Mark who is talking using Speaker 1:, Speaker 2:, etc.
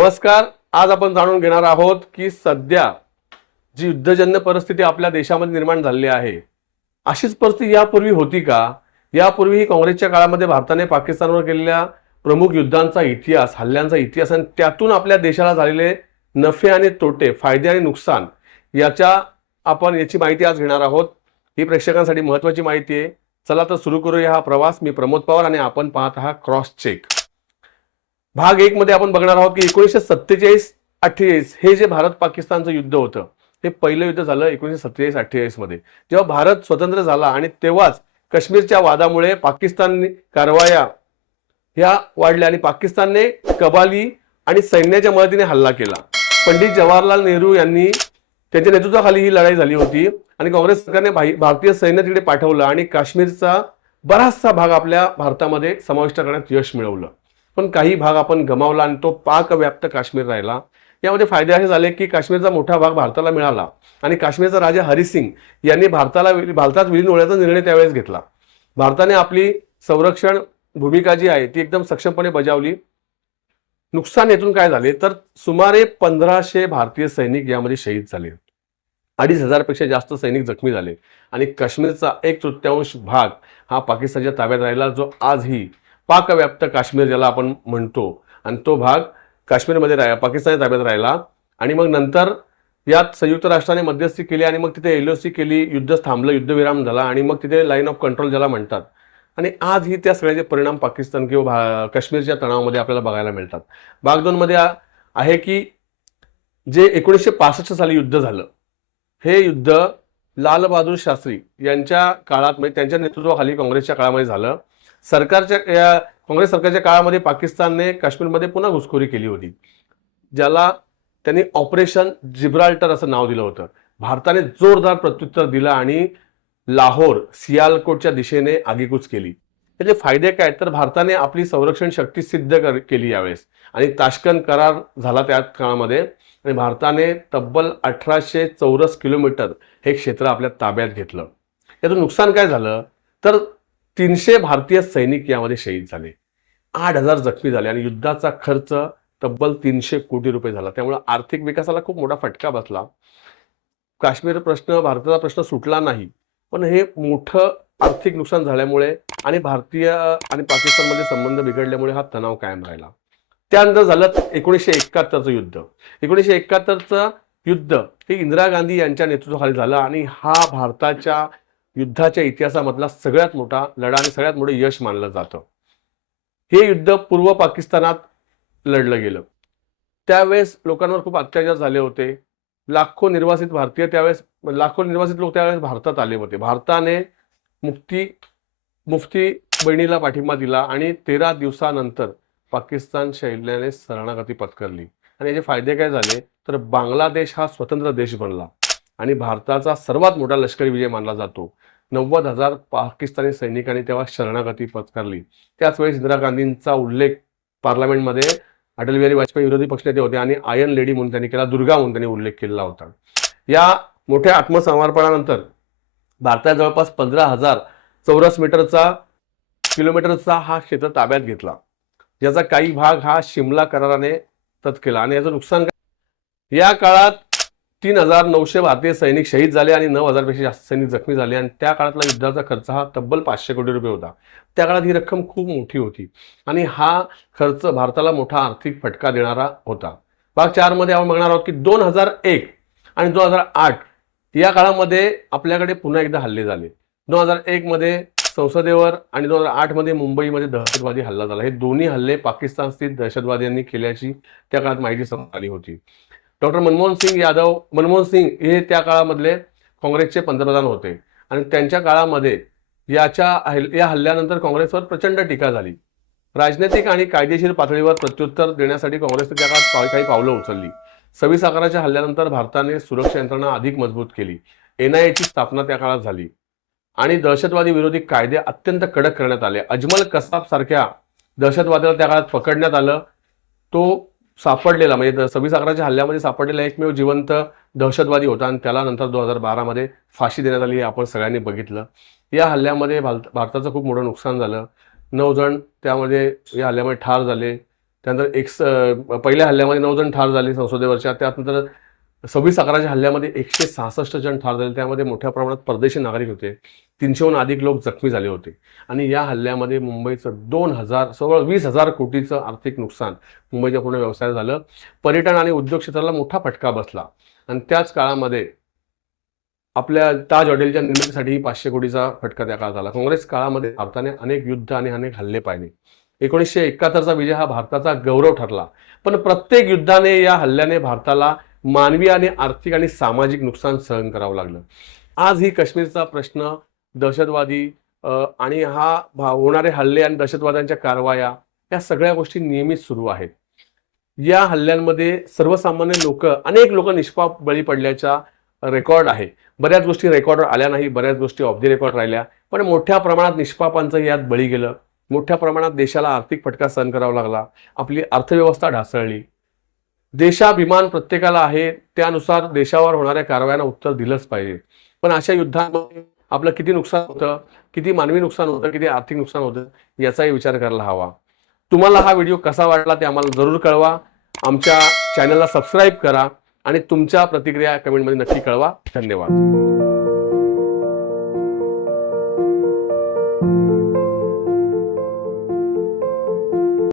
Speaker 1: नमस्कार आज आपण जाणून घेणार आहोत की सध्या जी युद्धजन्य परिस्थिती आपल्या देशामध्ये निर्माण झालेली आहे अशीच परिस्थिती यापूर्वी होती का? यापूर्वी काँग्रेसच्या काळामध्ये भारताने पाकिस्तानवर केलेल्या प्रमुख युद्धांचा इतिहास हल्ल्यांचा इतिहास आणि त्यातून आपल्या देशाला झालेले नफे आणि तोटे फायदे आणि नुकसान याच्या आपण याची माहिती आज घेणार आहोत. ही प्रेक्षकांसाठी महत्त्वाची माहिती आहे. चला तर सुरू करूया हा प्रवास. मी प्रमोद पवार आणि आपण पाहत आहात क्रॉस चेक. भाग एक मध्ये आपण बघणार आहोत की एकोणीसशे सत्तेचाळीस अठ्ठेचाळीस हे जे भारत पाकिस्तानचं युद्ध होतं हे पहिलं युद्ध झालं एकोणीसशे सत्तेचाळीस अठ्ठेचाळीसमध्ये. जेव्हा भारत स्वतंत्र झाला आणि तेव्हाच काश्मीरच्या वादामुळे पाकिस्तान कारवाया ह्या वाढल्या आणि पाकिस्तानने कबाली आणि सैन्याच्या मदतीने हल्ला केला. पंडित जवाहरलाल नेहरू यांनी त्यांच्या नेतृत्वाखाली ही लढाई झाली होती आणि काँग्रेस सरकारने भारतीय सैन्य तिकडे पाठवलं आणि काश्मीरचा बराचसा भाग आपल्या भारतामध्ये समाविष्ट करण्यात यश मिळवलं. पण काही भाग आपण गमावला आणि तो पाकव्याप्त काश्मीर राहिला. यामध्ये फायदे असे झाले की काश्मीरचा मोठा भाग भारताला मिळाला आणि काश्मीरचा राजा हरिसिंग यांनी भारताला भारतात विलीन होण्याचा निर्णय त्यावेळेस घेतला. भारताने आपली संरक्षण भूमिका जी आहे ती एकदम सक्षमपणे बजावली. नुकसान यातून काय झाले? तर सुमारे पंधराशे भारतीय सैनिक यामध्ये शहीद झाले. अडीच हजारपेक्षा जास्त सैनिक जखमी झाले. आणि काश्मीरचा एक तृतीयांश भाग हा पाकिस्तानच्या ताब्यात राहिला जो आजही पाकव्याप्त काश्मीर ज्याला आपण म्हणतो. आणि तो भाग काश्मीरमध्ये राहिला पाकिस्तानच्या ताब्यात राहिला. आणि मग नंतर यात संयुक्त राष्ट्राने मध्यस्थी केली आणि मग तिथे एलओसी केली युद्ध थांबलं युद्धविराम झाला आणि मग तिथे लाईन ऑफ कंट्रोल ज्याला म्हणतात. आणि आजही त्या सगळ्याचे परिणाम पाकिस्तान किंवा भा- काश्मीरच्या तणावामध्ये आपल्याला बघायला मिळतात. भाग दोनमध्ये आहे की जे एकोणीसशे पासष्ट साली युद्ध झालं हे युद्ध लालबहादूर शास्त्री यांच्या काळात म्हणजे त्यांच्या नेतृत्वाखाली काँग्रेसच्या काळामध्ये झालं. सरकारच्या या काँग्रेस सरकारच्या काळामध्ये पाकिस्तानने काश्मीरमध्ये पुन्हा घुसखोरी केली होती. ज्याला त्यांनी ऑपरेशन जिब्राल्टर असं नाव दिलं होतं. भारताने जोरदार प्रत्युत्तर दिलं आणि लाहोर सियालकोटच्या दिशेने आगीकूच केली. त्याचे फायदे काय तर भारताने आपली संरक्षण शक्ती सिद्ध कर- केली यावेळेस. आणि ताशकन करार झाला त्या काळामध्ये. आणि भारताने तब्बल अठराशे चौरस किलोमीटर हे क्षेत्र आपल्या ताब्यात घेतलं. याचं नुकसान काय झालं? तर तीनशे भारतीय सैनिक यामध्ये शहीद झाले. आठ हजार जखमी झाले आणि युद्धाचा खर्च तब्बल तीनशे कोटी रुपये झाला. त्यामुळे आर्थिक विकासाला खूप मोठा फटका बसला. काश्मीर प्रश्न भारताचा प्रश्न सुटला नाही. पण हे मोठं आर्थिक नुकसान झाल्यामुळे आणि भारतीय आणि पाकिस्तानमध्ये संबंध बिघडल्यामुळे हा तणाव कायम राहिला. त्यानंतर झालं एकोणीसशे एकाहत्तरचं युद्ध. एकोणीसशे एकाहत्तरचं युद्ध हे इंदिरा गांधी यांच्या नेतृत्वाखाली झालं आणि हा भारताच्या युद्धाच्या इतिहासामधला सगळ्यात मोठा लढा आणि सगळ्यात मोठं यश मानलं जातं. हे युद्ध पूर्व पाकिस्तानात लढलं गेलं. त्यावेळेस लोकांवर खूप अत्याचार झाले होते. लाखो निर्वासित भारतीय त्यावेळेस लाखो निर्वासित लोक त्यावेळेस भारतात आले होते. भारताने मुक्ती मुफ्ती बहिणीला पाठिंबा दिला आणि तेरा दिवसानंतर पाकिस्तान सैन्याने शरणागती पत्करली. आणि याचे फायदे काय झाले? तर बांगलादेश हा स्वतंत्र देश बनला आणि भारताचा सर्वात मोठा लष्करी विजय मानला जातो. नव्वद हजार पाकिस्तानी सैनिकांनी तेव्हा शरणागती पत्करली. त्याच वेळेस इंदिरा गांधींचा उल्लेख पार्लमेंटमध्ये अटल बिहारी वाजपेयी विरोधी पक्षनेते होते आणि आयन लेडी म्हणून त्यांनी केला दुर्गा म्हणून त्यांनी उल्लेख केलेला होता. या मोठ्या आत्मसमर्पणानंतर भारतात जवळपास पंधरा हजार चौरस मीटरचा किलोमीटरचा हा क्षेत्र ताब्यात घेतला. ज्याचा काही भाग हा शिमला कराराने तत केला आणि याचं नुकसान या काळात तीन हजार नऊशे भारतीय सैनिक शहीद झाले आणि नऊ हजारपेक्षा जास्त सैनिक जखमी झाले. आणि त्या काळातला युद्धाचा खर्च हा तब्बल पाचशे कोटी रुपये होता. त्या काळात ही रक्कम खूप मोठी होती. आणि हा खर्च भारताला मोठा आर्थिक फटका देणारा होता. भाग चारमध्ये आपण बघणार आहोत की दोन हजार एक आणि दोन हजार आठ या काळामध्ये आपल्याकडे पुन्हा एकदा हल्ले झाले. दोन हजार एक मध्ये संसदेवर आणि दोन हजार आठमध्ये मुंबईमध्ये दहशतवादी हल्ला झाला. हे दोन्ही हल्ले पाकिस्तान स्थित दहशतवाद्यांनी केल्याची त्या काळात माहिती समोर आली होती. डॉक्टर मनमोहन सिंग यादव मनमोहन सिंग हे त्या काळामधले काँग्रेसचे पंतप्रधान होते. आणि त्यांच्या काळामध्ये याच्या या हल्ल्यानंतर काँग्रेसवर प्रचंड टीका झाली. राजनैतिक आणि कायदेशीर पातळीवर प्रत्युत्तर देण्यासाठी काँग्रेसने त्या काळात काही पावलं उचलली. सव्वीस अकराच्या हल्ल्यानंतर भारताने सुरक्षा यंत्रणा अधिक मजबूत केली. एनआयएची स्थापना त्या काळात झाली. आणि दहशतवादी विरोधी कायदे अत्यंत कडक करण्यात आले. अजमल कसाब सारख्या दहशतवाद्याला त्या काळात पकडण्यात आलं. तो सापडलेला म्हणजे सव्वीस अकराच्या हल्ल्यामध्ये सापडलेला एकमेव जिवंत दहशतवादी होता आणि त्याला नंतर दोन हजार बारामध्ये फाशी देण्यात आली हे आपण सगळ्यांनी बघितलं. या हल्ल्यामध्ये भारत भारताचं खूप मोठं नुकसान झालं. नऊ जण त्यामध्ये या हल्ल्यामध्ये ठार झाले. त्यानंतर एक स- पहिल्या हल्ल्यामध्ये नऊ जण ठार झाले संसदेवरच्या. त्यानंतर सव्वीस अकराच्या हल्ल्यामध्ये एकशे सहासष्ट जण ठार झाले. त्यामध्ये मोठ्या प्रमाणात परदेशी नागरिक होते. तीनशेहून अधिक लोक जखमी झाले होते. आणि या हल्ल्यामध्ये मुंबईचं दोन हजार सवळ वीस हजार कोटीचं आर्थिक नुकसान मुंबईच्या पूर्ण व्यवसाय झालं. पर्यटन आणि उद्योग क्षेत्राला मोठा फटका बसला. आणि त्याच काळामध्ये आपल्या ताज हॉटेलच्या निर्मितीसाठी पाचशे कोटीचा फटका त्या काळात आला. काँग्रेस काळामध्ये भारताने अनेक युद्ध आणि अनेक हल्ले पाहिले. एकोणीसशे एकाहत्तरचा विजय हा भारताचा गौरव ठरला. पण प्रत्येक युद्धाने या हल्ल्याने भारताला मानवी आणि आर्थिक आणि सामाजिक नुकसान सहन करावं लागलं. आज ही काश्मीरचा प्रश्न दहशतवादी आणि हा भा- होणारे हल्ले आणि दहशतवाद्यांच्या कारवाया या सगळ्या गोष्टी नियमित सुरू आहेत. या हल्ल्यांमध्ये सर्वसामान्य लोक अनेक लोक निष्पाप बळी पडल्याचा रेकॉर्ड आहे. बऱ्याच गोष्टी रेकॉर्डवर आल्या नाही बऱ्याच गोष्टी ऑफ द रेकॉर्ड राहिल्या. पण मोठ्या प्रमाणात निष्पापांचं यात बळी गेलं. मोठ्या प्रमाणात देशाला आर्थिक फटका सहन करावा लागला. आपली अर्थव्यवस्था ढासळली. देशाभिमान प्रत्येकाला आहे त्यानुसार देशावर होणाऱ्या कारवायांना उत्तर दिलंच पाहिजे. पण अशा युद्धामध्ये आपलं किती नुकसान होतं किती मानवी नुकसान होतं किती आर्थिक नुकसान होतं याचाही विचार करायला हवा. तुम्हाला हा व्हिडिओ कसा वाटला ते आम्हाला जरूर कळवा. आमच्या चॅनलला सबस्क्राईब करा आणि तुमच्या प्रतिक्रिया कमेंटमध्ये नक्की कळवा. धन्यवाद.